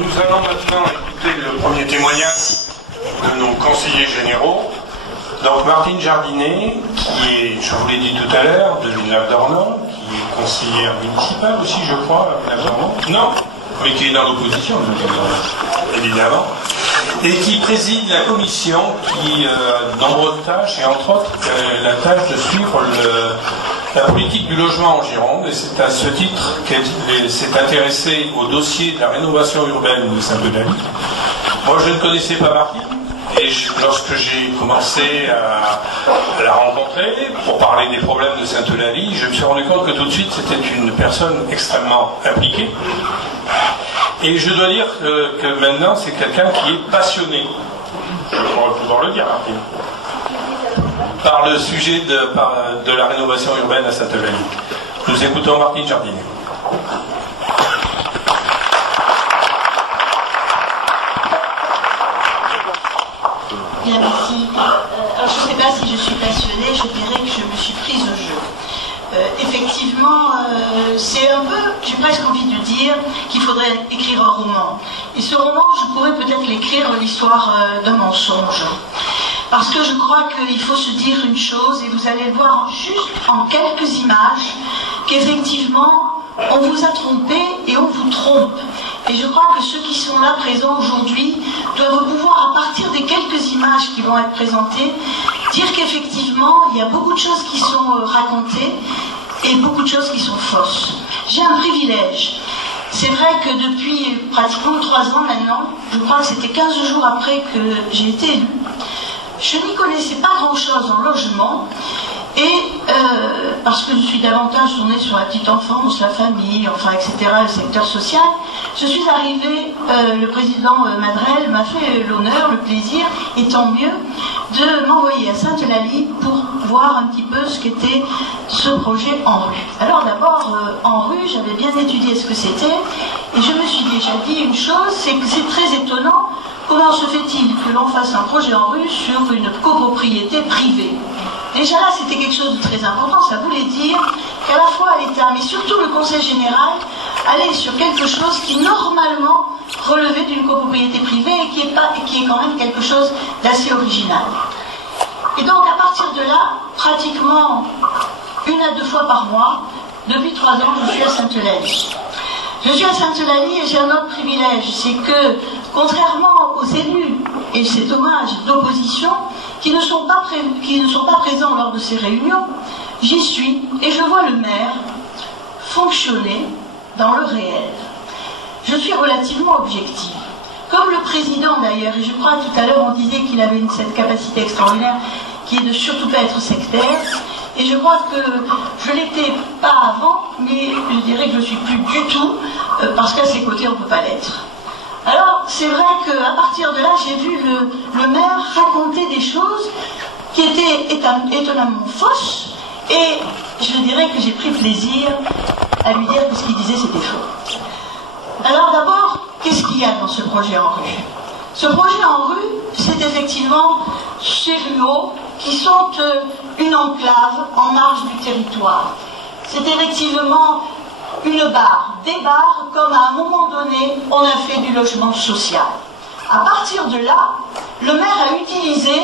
Nous allons maintenant écouter le premier témoignage de nos conseillers généraux. Donc Martine Jardinet, qui est, je vous l'ai dit tout à l'heure, de Villeneuve-d'Ornon, qui est conseillère municipale aussi, je crois, à Villeneuve-d'Ornon. Non, mais qui est dans l'opposition, évidemment. Et qui préside la commission qui a de nombreuses tâches, et entre autres la tâche de suivre la politique du logement en Gironde. Et c'est à ce titre qu'elle s'est intéressée au dossier de la rénovation urbaine de Sainte-Eulalie. Moi, je ne connaissais pas Martine. Et lorsque j'ai commencé à la rencontrer pour parler des problèmes de Sainte-Eulalie, je me suis rendu compte que tout de suite c'était une personne extrêmement impliquée. Et je dois dire que maintenant c'est quelqu'un qui est passionné, je pourrais pouvoir le dire, Martine, par le sujet de la rénovation urbaine à Sainte-Eulalie. Nous écoutons Martine Jardinet. Bien, merci. Alors, je ne sais pas si je suis passionnée, je dirais que je me suis prise au jeu. Effectivement, c'est un peu, j'ai presque envie de dire qu'il faudrait écrire un roman. Et ce roman, je pourrais peut-être l'écrire l'histoire d'un mensonge. Parce que je crois qu'il faut se dire une chose, et vous allez le voir juste en quelques images, qu'effectivement, on vous a trompé et on vous trompe. Et je crois que ceux qui sont là présents aujourd'hui doivent pouvoir, à partir des quelques images qui vont être présentées, dire qu'effectivement, il y a beaucoup de choses qui sont racontées et beaucoup de choses qui sont fausses. J'ai un privilège. C'est vrai que depuis pratiquement 3 ans maintenant, je crois que c'était 15 jours après que j'ai été élue, je n'y connaissais pas grand-chose en logement. Et parce que je suis davantage tournée sur la petite enfance, la famille, enfin, etc., le secteur social, je suis arrivée, le président Madrel m'a fait l'honneur, le plaisir, et tant mieux, de m'envoyer à Sainte-Eulalie pour voir un petit peu ce qu'était ce projet en rue. Alors d'abord, en rue, j'avais bien étudié ce que c'était, et je me suis déjà dit une chose, c'est que c'est très étonnant, comment se fait-il que l'on fasse un projet en rue sur une copropriété privée? Déjà là, c'était quelque chose de très important. Ça voulait dire qu'à la fois l'État, mais surtout le Conseil général, allait sur quelque chose qui normalement relevait d'une copropriété privée et qui est quand même quelque chose d'assez original. Et donc à partir de là, pratiquement 1 à 2 fois par mois, depuis 3 ans, je suis à Sainte-Eulalie. Je suis à Sainte-Eulalie et j'ai un autre privilège, c'est que contrairement aux élus, et c'est dommage, d'opposition, qui ne sont pas présents lors de ces réunions, j'y suis et je vois le maire fonctionner dans le réel. Je suis relativement objective. Comme le président d'ailleurs, et je crois tout à l'heure on disait qu'il avait cette capacité extraordinaire qui est de surtout pas être sectaire, et je crois que je l'étais pas avant, mais je dirais que je ne suis plus du tout, parce qu'à ses côtés on ne peut pas l'être. Alors, c'est vrai qu'à partir de là, j'ai vu le maire raconter des choses qui étaient étonnamment fausses, et je dirais que j'ai pris plaisir à lui dire que ce qu'il disait, c'était faux. Alors d'abord, qu'est-ce qu'il y a dans ce projet en rue? Ce projet en rue, c'est effectivement ces ruaux qui sont une enclave en marge du territoire. C'est effectivement une barre, des barres comme à un moment donné on a fait du logement social. À partir de là, le maire a utilisé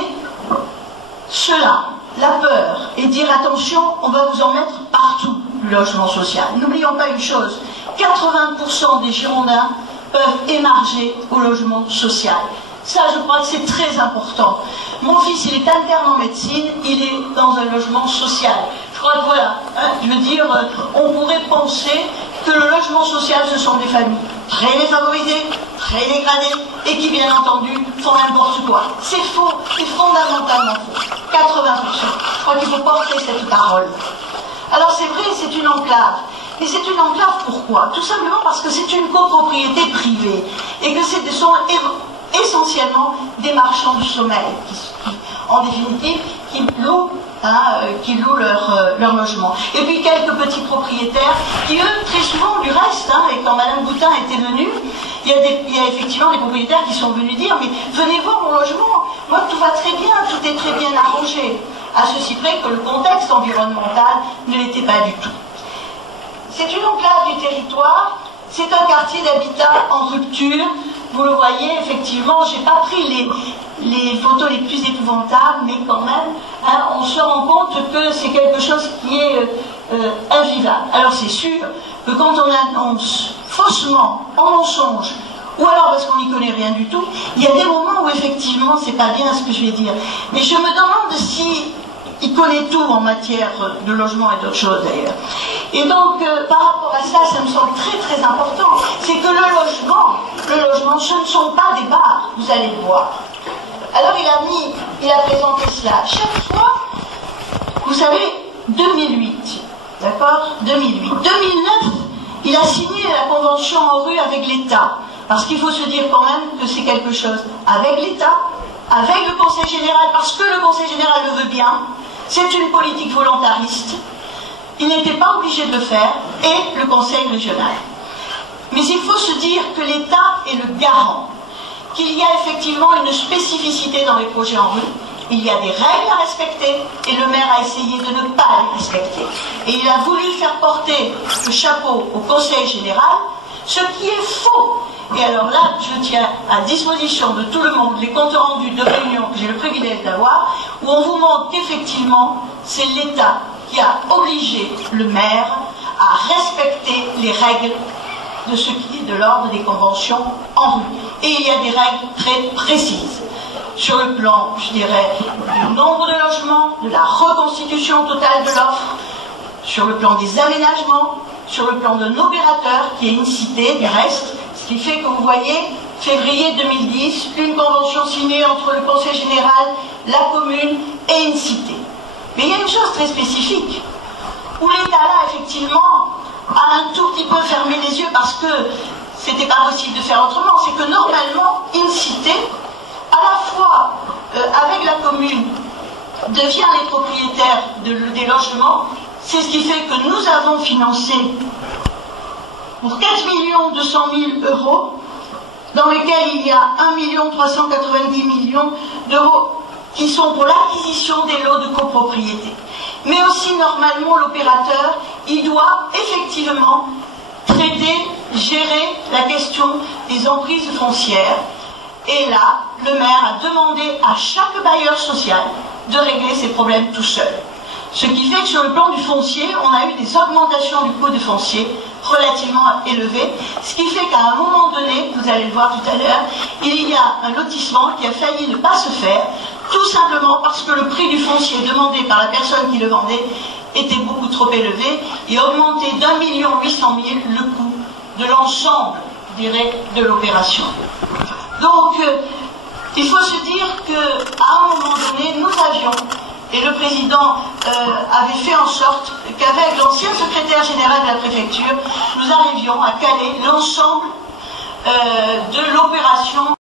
cela, la peur, et dire attention, on va vous en mettre partout, du logement social. N'oublions pas une chose, 80% des Girondins peuvent émarger au logement social. Ça, je crois que c'est très important. Mon fils, il est interne en médecine, il est dans un logement social. Je crois que voilà, je veux dire, on pourrait penser que le logement social, ce sont des familles très défavorisées, très dégradées, et qui, bien entendu, font n'importe quoi. C'est faux, c'est fondamentalement faux. 80%. Je crois qu'il faut porter cette parole. Alors c'est vrai, c'est une enclave. Et c'est une enclave pourquoi? Tout simplement parce que c'est une copropriété privée, et que ce sont essentiellement des marchands du sommeil, qui en définitive, qui louent leur logement. Et puis quelques petits propriétaires qui, eux, très souvent, du reste, et quand Madame Boutin était venue, il y a effectivement des propriétaires qui sont venus dire « Mais venez voir mon logement, moi tout va très bien, tout est très bien arrangé », à ceci près que le contexte environnemental ne l'était pas du tout. C'est une enclave du territoire, C'est un quartier d'habitat en rupture. Vous le voyez, effectivement, j'ai pas pris les photos les plus épouvantables, mais quand même, hein, on se rend compte que c'est quelque chose qui est invivable. Alors c'est sûr que quand on annonce faussement, en mensonge, ou alors parce qu'on n'y connaît rien du tout, il y a des moments où effectivement c'est pas bien ce que je vais dire. Mais je me demande si il connaît tout en matière de logement et d'autres choses d'ailleurs. Et donc par rapport à ça me semble très très important, c'est que le logement, ce ne sont pas des bars, vous allez le voir. Alors il a présenté cela. Chaque fois, vous savez, 2008, d'accord, 2008. 2009, il a signé la convention en rue avec l'État. Parce qu'il faut se dire quand même que c'est quelque chose avec l'État, avec le Conseil général, parce que le Conseil général le veut bien. C'est une politique volontariste. Il n'était pas obligé de le faire, et le Conseil régional. Mais il faut se dire que l'État est le garant, qu'il y a effectivement une spécificité dans les projets en rue. Il y a des règles à respecter, et le maire a essayé de ne pas les respecter. Et il a voulu faire porter le chapeau au Conseil général, ce qui est faux. Et alors là, je tiens à disposition de tout le monde les comptes rendus de réunions que j'ai le privilège d'avoir, où on vous montre qu'effectivement, c'est l'État qui a obligé le maire à respecter les règles de ce qui est de l'ordre des conventions en rue. Et il y a des règles très précises. Sur le plan, je dirais, du nombre de logements, de la reconstitution totale de l'offre, sur le plan des aménagements, sur le plan d'un opérateur qui est incité, du reste, ce qui fait que vous voyez, février 2010, une convention signée entre le Conseil général, la commune et incité. Mais il y a une chose très spécifique, où l'État là, effectivement, a un tout petit peu fermé les yeux parce que c'était pas possible de faire autrement, c'est que normalement, incité, à la fois avec la commune, devient les propriétaires des logements. C'est ce qui fait que nous avons financé pour 4 200 000 euros, dans lesquels il y a 1 390 000 d'euros qui sont pour l'acquisition des lots de copropriété. Mais aussi, normalement, l'opérateur, il doit effectivement traiter, gérer la question des emprises foncières. Et là, le maire a demandé à chaque bailleur social de régler ses problèmes tout seul. Ce qui fait que sur le plan du foncier, on a eu des augmentations du coût du foncier relativement élevées, ce qui fait qu'à un moment donné, vous allez le voir tout à l'heure, il y a un lotissement qui a failli ne pas se faire, tout simplement parce que le prix du foncier demandé par la personne qui le vendait était beaucoup trop élevé et augmenté d'1 800 000 le coût de l'ensemble, je dirais, de l'opération. Donc, il faut se dire qu'à un moment donné, nous avions, et le président avait fait en sorte qu'avec l'ancien secrétaire général de la préfecture, nous arrivions à caler l'ensemble de l'opération